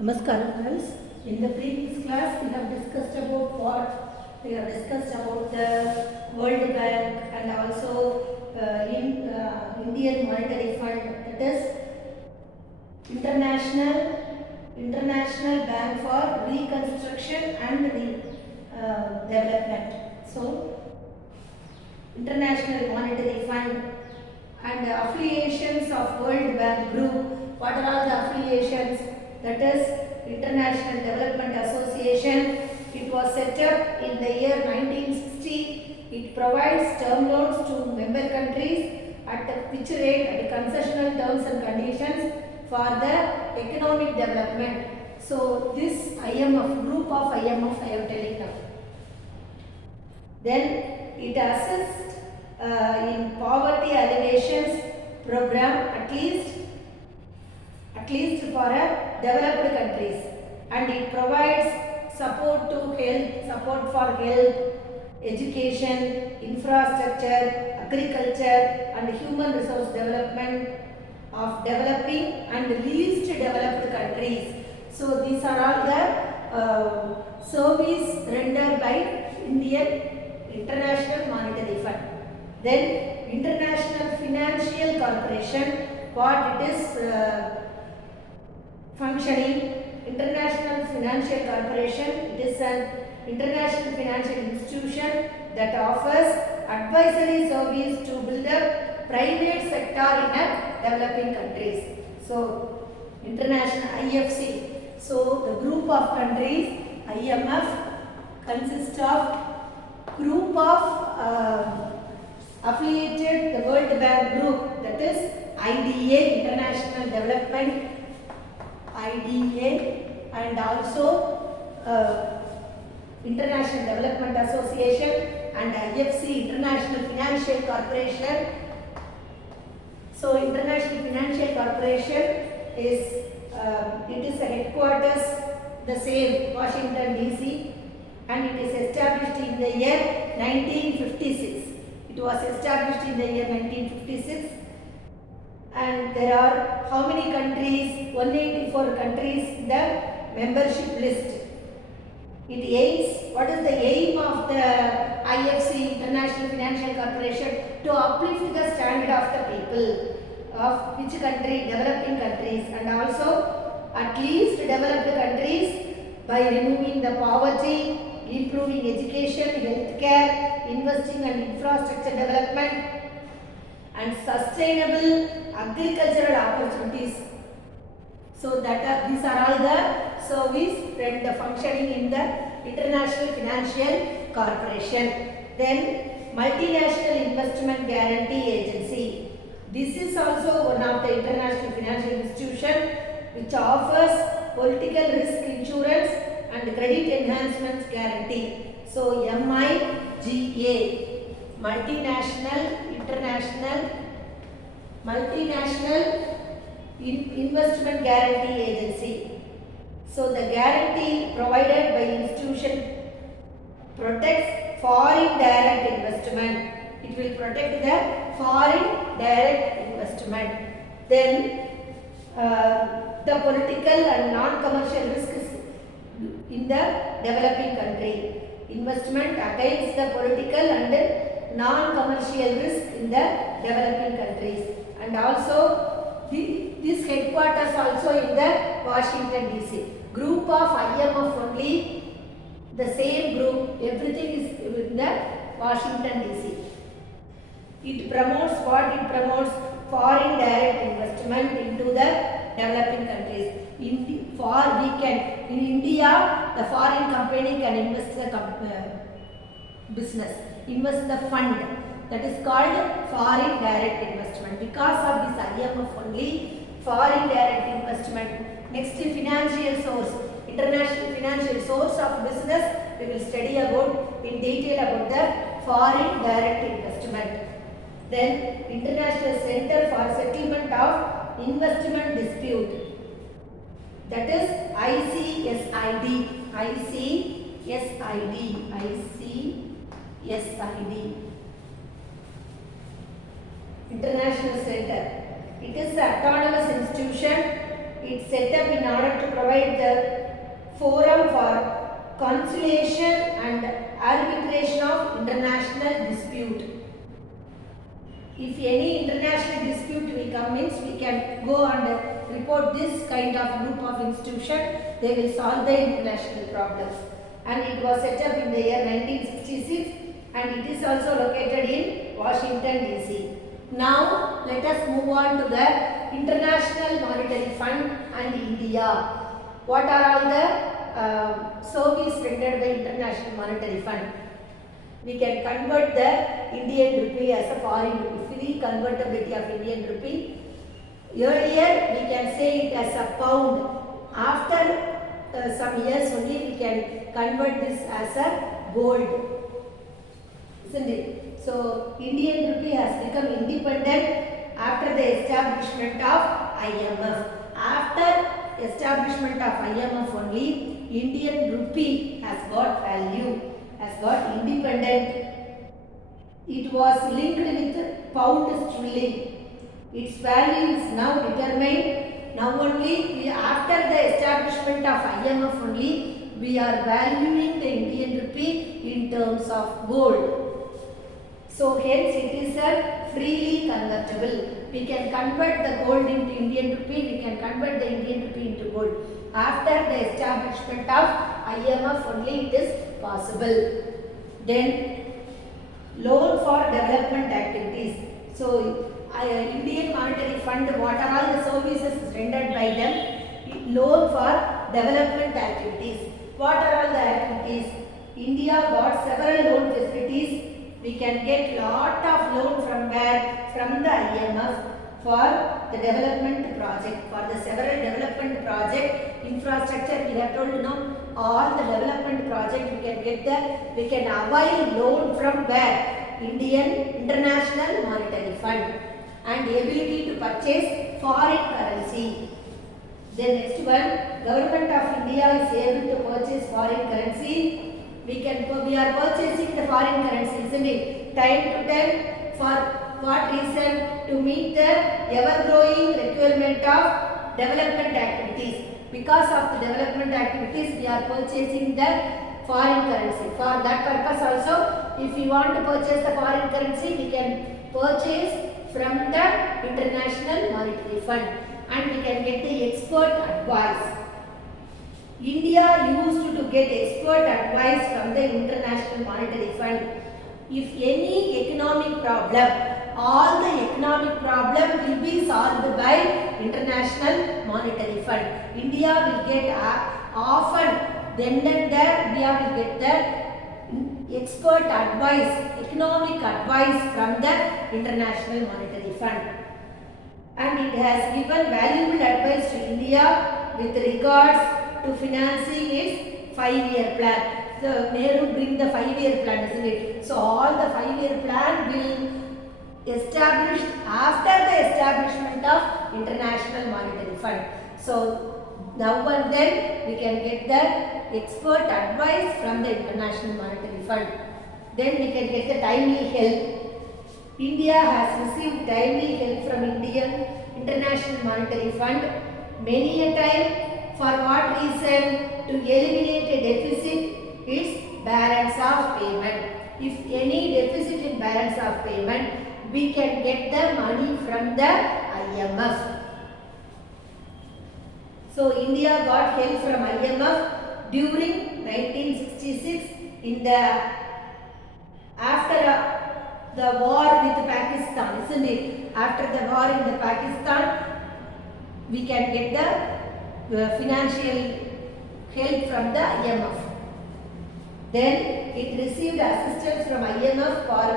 Namaskaram guys. In the previous class we have discussed about the World Bank and also Indian Monetary Fund, that is International Bank for Reconstruction and Development. So International Monetary Fund and affiliations of World Bank Group. What are all the affiliations? That is International Development Association. It was set up in the year 1960. It provides term loans to member countries at which rate, at concessional terms and conditions for the economic development. So this IMF, group of IMF I am telling now. Then it assists in poverty alleviations program at least for developed countries, and it provides support for health, education, infrastructure, agriculture and human resource development of developing and least developed countries. So these are all the service rendered by Indian International Monetary Fund. Then International Financial Corporation, what it is functioning. International Financial Corporation, it is an international financial institution that offers advisory service to build up private sector in developing countries. So International IFC. So the group of countries IMF consists of group of affiliated the World Bank Group, that is IDA, International Development, IDA, and also International Development Association and IFC, International Financial Corporation. So International Financial Corporation is it is a headquarters the same Washington DC, and it is established in the year 1956. It was established in the year 1956. And there are how many countries? 184 countries in the membership list. It aims, what is the aim of the IFC, International Financial Corporation? To uplift the standard of the people of which country? Developing countries, and also at least developed countries by removing the poverty, improving education, healthcare, investing and infrastructure development, and sustainable agricultural opportunities. So these are all the service and the functioning in the International Financial Corporation. Then Multinational Investment Guarantee Agency. This is also one of the international financial institution which offers political risk insurance and credit enhancements guarantee. So MIGA, Multinational Investment Guarantee Agency. So the guarantee provided by institution protects foreign direct investment. It will protect the foreign direct investment. Then the political and non-commercial risks in the developing country. Investment against the political and non-commercial risk in the developing countries. And also this headquarters also in the Washington DC. Group of IMF only, the same group, everything is in the Washington DC. It promotes what? It promotes foreign direct investment into the developing countries. In India, the foreign company can invest the business, invest the fund, that is called foreign direct investment. Because of this IMF only, foreign direct investment. Next, financial source, international financial source of business. We will study about in detail about the foreign direct investment. Then International Center for Settlement of Investment Dispute, that is ICSID. International Center. It is an autonomous institution it's set up in order to provide the forum for conciliation and arbitration of international dispute. If any international dispute will come means we can go and report this kind of group of institution, they will solve the international problems. And it was set up in the year 1966 and it is also located in Washington DC. Now let us move on to the International Monetary Fund and India. What are all the services rendered by International Monetary Fund? We can convert the Indian rupee as a foreign rupee, free convertibility of Indian rupee. Earlier we can say it as a pound. After some years only we can convert this as a gold, isn't it? So Indian rupee has become independent after the establishment of IMF. After establishment of IMF only, Indian rupee has got value, has got independent. It was linked with pound sterling. Its value is now determined. Now only after the establishment of IMF only we are valuing the Indian rupee in terms of gold. So hence it is a freely convertible. We can convert the gold into Indian rupee, we can convert the Indian rupee into gold. After the establishment of IMF only it is possible. Then loan for development activities. So Indian Monetary Fund, what are all the services rendered by them? Loan for development activities. What are all the activities? India got several loan facilities. We can get lot of loan from where? From the IMF for the development project. For the several development project, infrastructure, we have told all the development project we can get there. We can avail loan from where? Indian International Monetary Fund. And ability to purchase foreign currency. Then next one, Government of India is able to purchase foreign currency. We are purchasing the foreign currency, isn't it? Time to time, for what reason? To meet the ever-growing requirement of development activities. Because of the development activities, we are purchasing the foreign currency. For that purpose also, if we want to purchase the foreign currency, we can purchase from the International Monetary Fund and we can get the expert advice. India used to get expert advice from the International Monetary Fund. If any economic problem, all the economic problem will be solved by International Monetary Fund. India will get often, then and there, India will get the expert advice, economic advice from the International Monetary Fund. And it has given valuable advice to India with regards to financing its 5-year plan. So Nehru bring the 5-year plan, isn't it? So all the 5-year plan will establish after the establishment of International Monetary Fund. So now and then we can get the expert advice from the International Monetary Fund. Then we can get the timely help. India has received timely help from International Monetary Fund many a time. For what reason? To eliminate a deficit, its balance of payment. If any deficit in balance of payment, we can get the money from the IMF. So India got help from IMF during 1966 in the after the war with Pakistan, isn't it? After the war in the Pakistan, we can get the financial help from the IMF. Then it received assistance from IMF for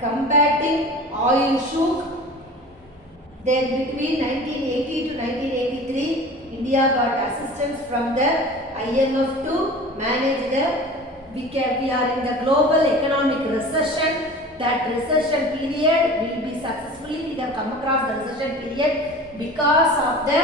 combating oil shock. Then between 1980 to 1983, India got assistance from the IMF to manage we are in the global economic recession. That recession period will be successfully, we have come across the recession period because of the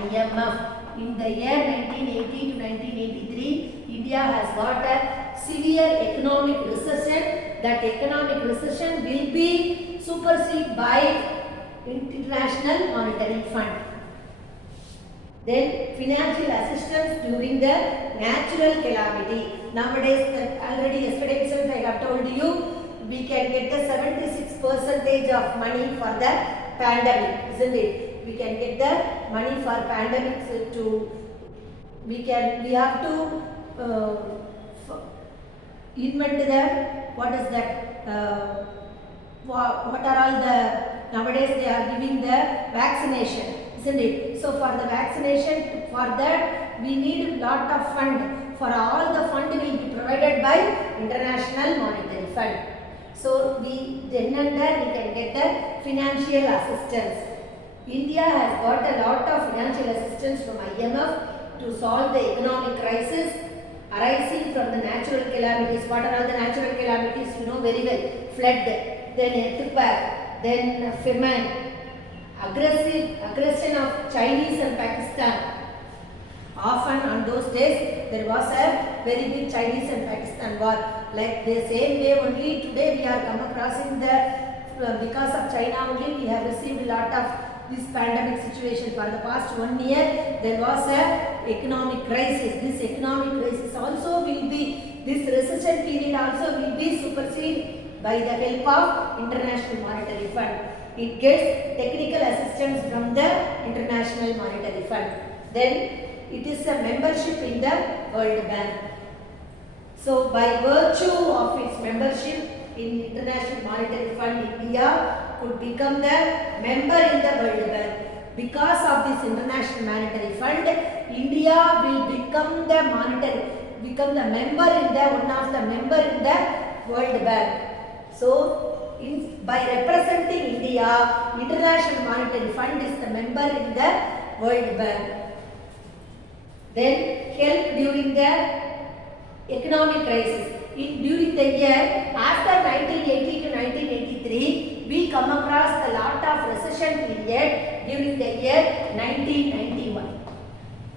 IMF. In the year 1980 to 1983, India has got a severe economic recession. That economic recession will be superseded by International Monetary Fund. Then financial assistance during the natural calamity. Nowadays, already yesterday itself I have told you, we can get the 76% of money for the pandemic, isn't it? We can get the money for pandemics to, we have to invent the, what is that, what are all the, nowadays they are giving the vaccination, isn't it? So for the vaccination, for that we need a lot of fund. For all the fund will be provided by International Monetary Fund. So then and there we can get the financial assistance. India has got a lot of financial assistance from IMF to solve the economic crisis arising from the natural calamities. What are all the natural calamities? You know very well. Flood, then earthquake, then famine, aggression of Chinese and Pakistan. Often on those days there was a very big Chinese and Pakistan war. Like the same way only today we are come across in the, because of China only we have received a lot of this pandemic situation. For the past 1 year there was a economic crisis. This economic crisis also will be, this recession period also will be superseded by the help of International Monetary Fund. It gets technical assistance from the International Monetary Fund. Then it is a membership in the World Bank. So by virtue of its membership in International Monetary Fund, India could become the member in the World Bank. Because of this International Monetary Fund, India will become the member in the, one of the member in the World Bank. So by representing India, International Monetary Fund is the member in the World Bank. Then help during the economic crisis. During the year after 1980 to 1983, we come across a lot of recession period during the year 1991.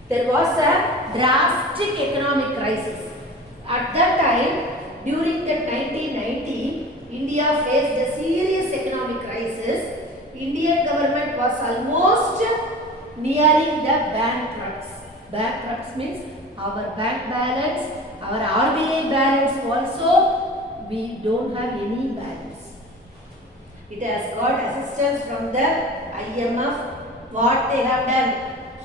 There was a drastic economic crisis. At that time, during the 1990, India faced a serious economic crisis. Indian government was almost nearing the bankruptcy. Bankruptcy means our bank balance, our RBI balance also, we don't have any balance. It has got assistance from the IMF. What they have done,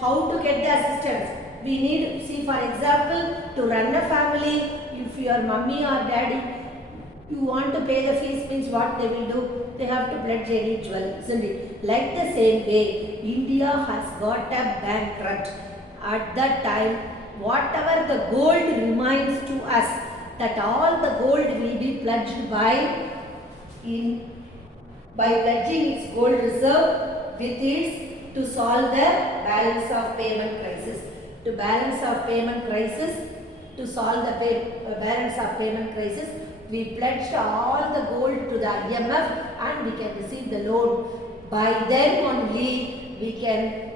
how to get the assistance. We need, see for example, to run a family, if your mummy or daddy, you want to pay the fees, means what they will do? They have to pledge any jewel, isn't it? Like the same way, India has got a bankrupt. At that time, whatever the gold remains to us, that all the gold will be pledged by pledging its gold reserve with its, to solve the balance of payment crisis. To balance of payment crisis, to solve the balance of payment crisis, we pledged all the gold to the IMF and we can receive the loan. By then only we can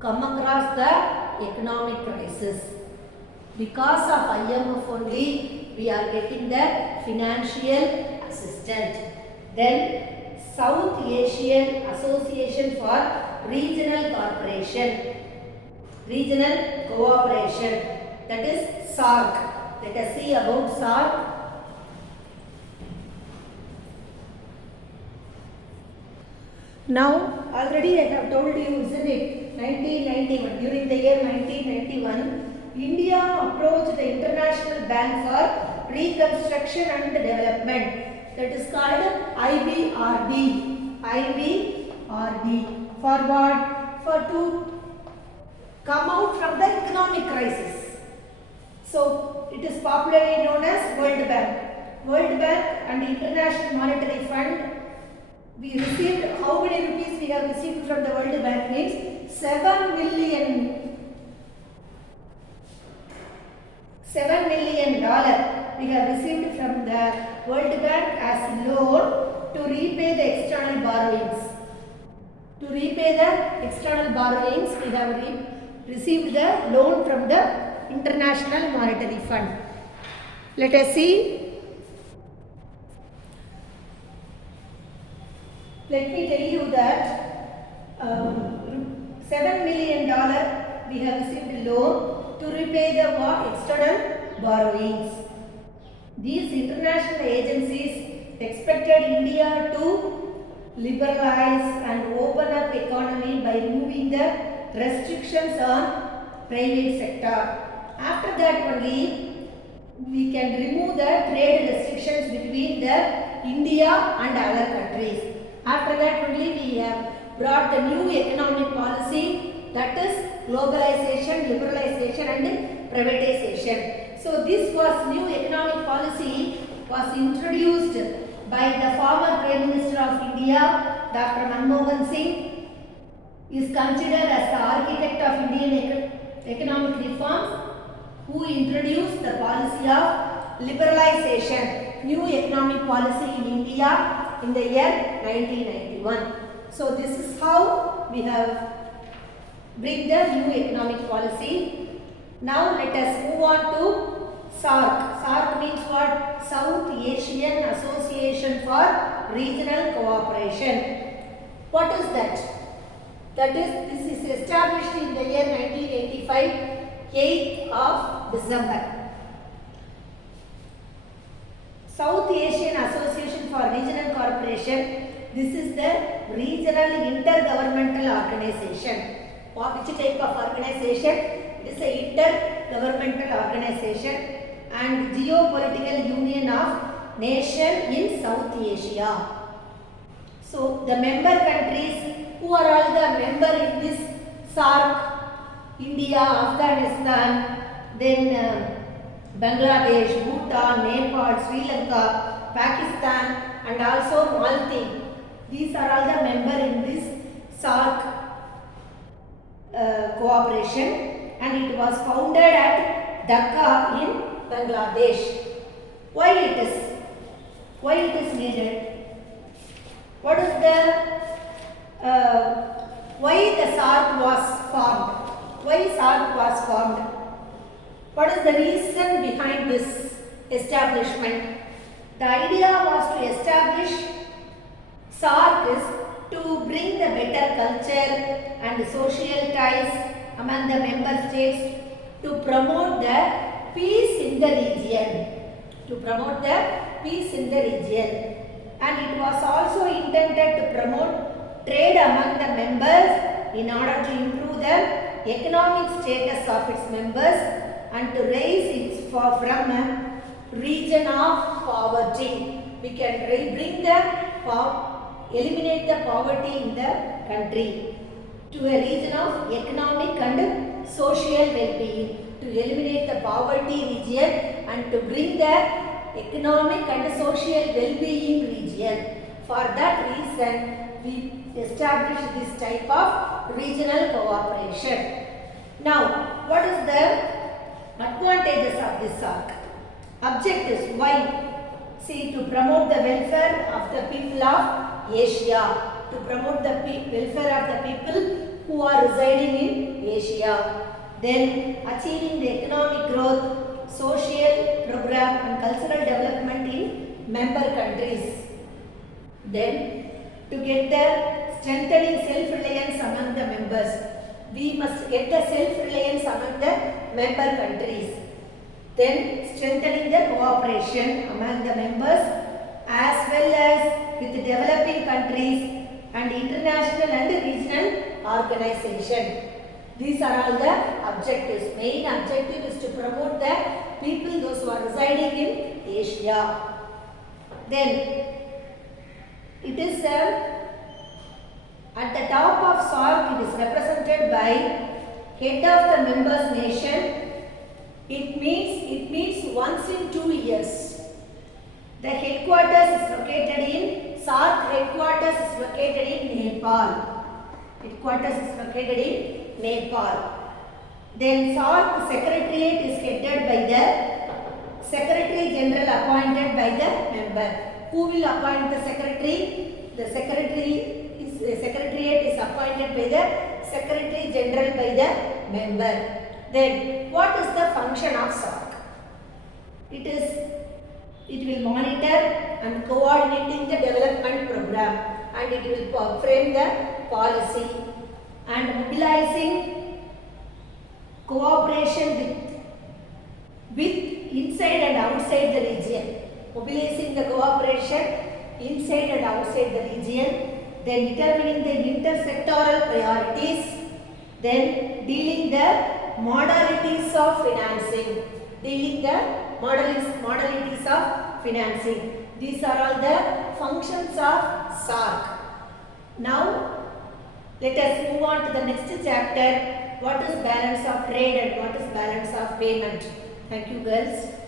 come across the economic crisis. Because of IMF only we are getting the financial assistance. Then South Asian Association for Regional Cooperation, that is SAARC. Let us see about SAARC. Now already I have told you, isn't it, 1991, during the year 1991, India approached the International Bank for Reconstruction and Development, that is called IBRD. For what? For to come out from the economic crisis. So it is popularly known as World Bank. World Bank and International Monetary Fund. We received, how many rupees we have received from the World Bank means $7 million we have received from the World Bank as loan to repay the external borrowings. To repay the external borrowings, we have received the loan from the International Monetary Fund. Let us see. Let me tell you that $7 million we we have received loan to repay the external borrowings. These international agencies expected India to liberalize and open up economy by removing the restrictions on private sector. After that only we can remove the trade restrictions between the India and other countries. After that only we have brought the new economic policy, that is globalization, liberalization and privatization. So this was new economic policy was introduced by the former Prime Minister of India, Dr. Manmohan Singh, is considered as the architect of Indian economic reforms, who introduced the policy of liberalization, new economic policy in India in the year 1991. So this is how we have bring the new economic policy. Now let us move on to SAARC. SAARC means what? South Asian Association for Regional Cooperation. What is that? This is established in the year 1985, 8th of December. South Asian Association for Regional Cooperation. This is the regional intergovernmental organization. Which type of organization? It is a intergovernmental organization and geopolitical union of nation in South Asia. So the member countries, who are all the member in this SAARC? India, Afghanistan, then Bangladesh, Bhutan, Nepal, Sri Lanka, Pakistan and also Maldives. These are all the member in this SAARC cooperation, and it was founded at Dhaka in Bangladesh. Why it is needed? What is the why the SAARC was formed? Why SAARC was formed? What is the reason behind this establishment? The idea was to establish SAARC is to bring the better culture and social ties among the member states, to promote the peace in the region. And it was also intended to promote trade among the members in order to improve the economic status of its members and to raise it from a region of poverty. We can eliminate the poverty in the country to a region of economic and social well-being, to eliminate the poverty region and to bring the economic and social well-being region. For that reason, we established this type of regional cooperation. Now, what is the advantages of this SAARC? Objectives, why? See, to promote the welfare of the people of Asia, to promote the welfare of the people who are residing in Asia. Then achieving the economic growth, social program and cultural development in member countries. Then to get the strengthening self-reliance among the members. We must get the self-reliance among the member countries. Then strengthening the cooperation among the members as well as with developing countries and international and regional organization. These are all the objectives. Main objective is to promote the people, those who are residing in Asia. Then it is at the top of SAARC, it is represented by head of the members nation. It meets once in 2 years. The headquarters is located in SAARC. Headquarters is located in Nepal. Then SAARC secretariat is headed by the Secretary General appointed by the member. Who will appoint the secretary? The secretariat is appointed by the Secretary General by the member. Then what is the function of SAARC? It will monitor and coordinating the development program, and it will frame the policy and mobilizing cooperation with inside and outside the region, mobilizing the cooperation inside and outside the region, then determining the intersectoral priorities, then dealing the modalities of financing, modalities of financing. These are all the functions of SARC. Now let us move on to the next chapter. What is balance of trade and what is balance of payment? Thank you, girls.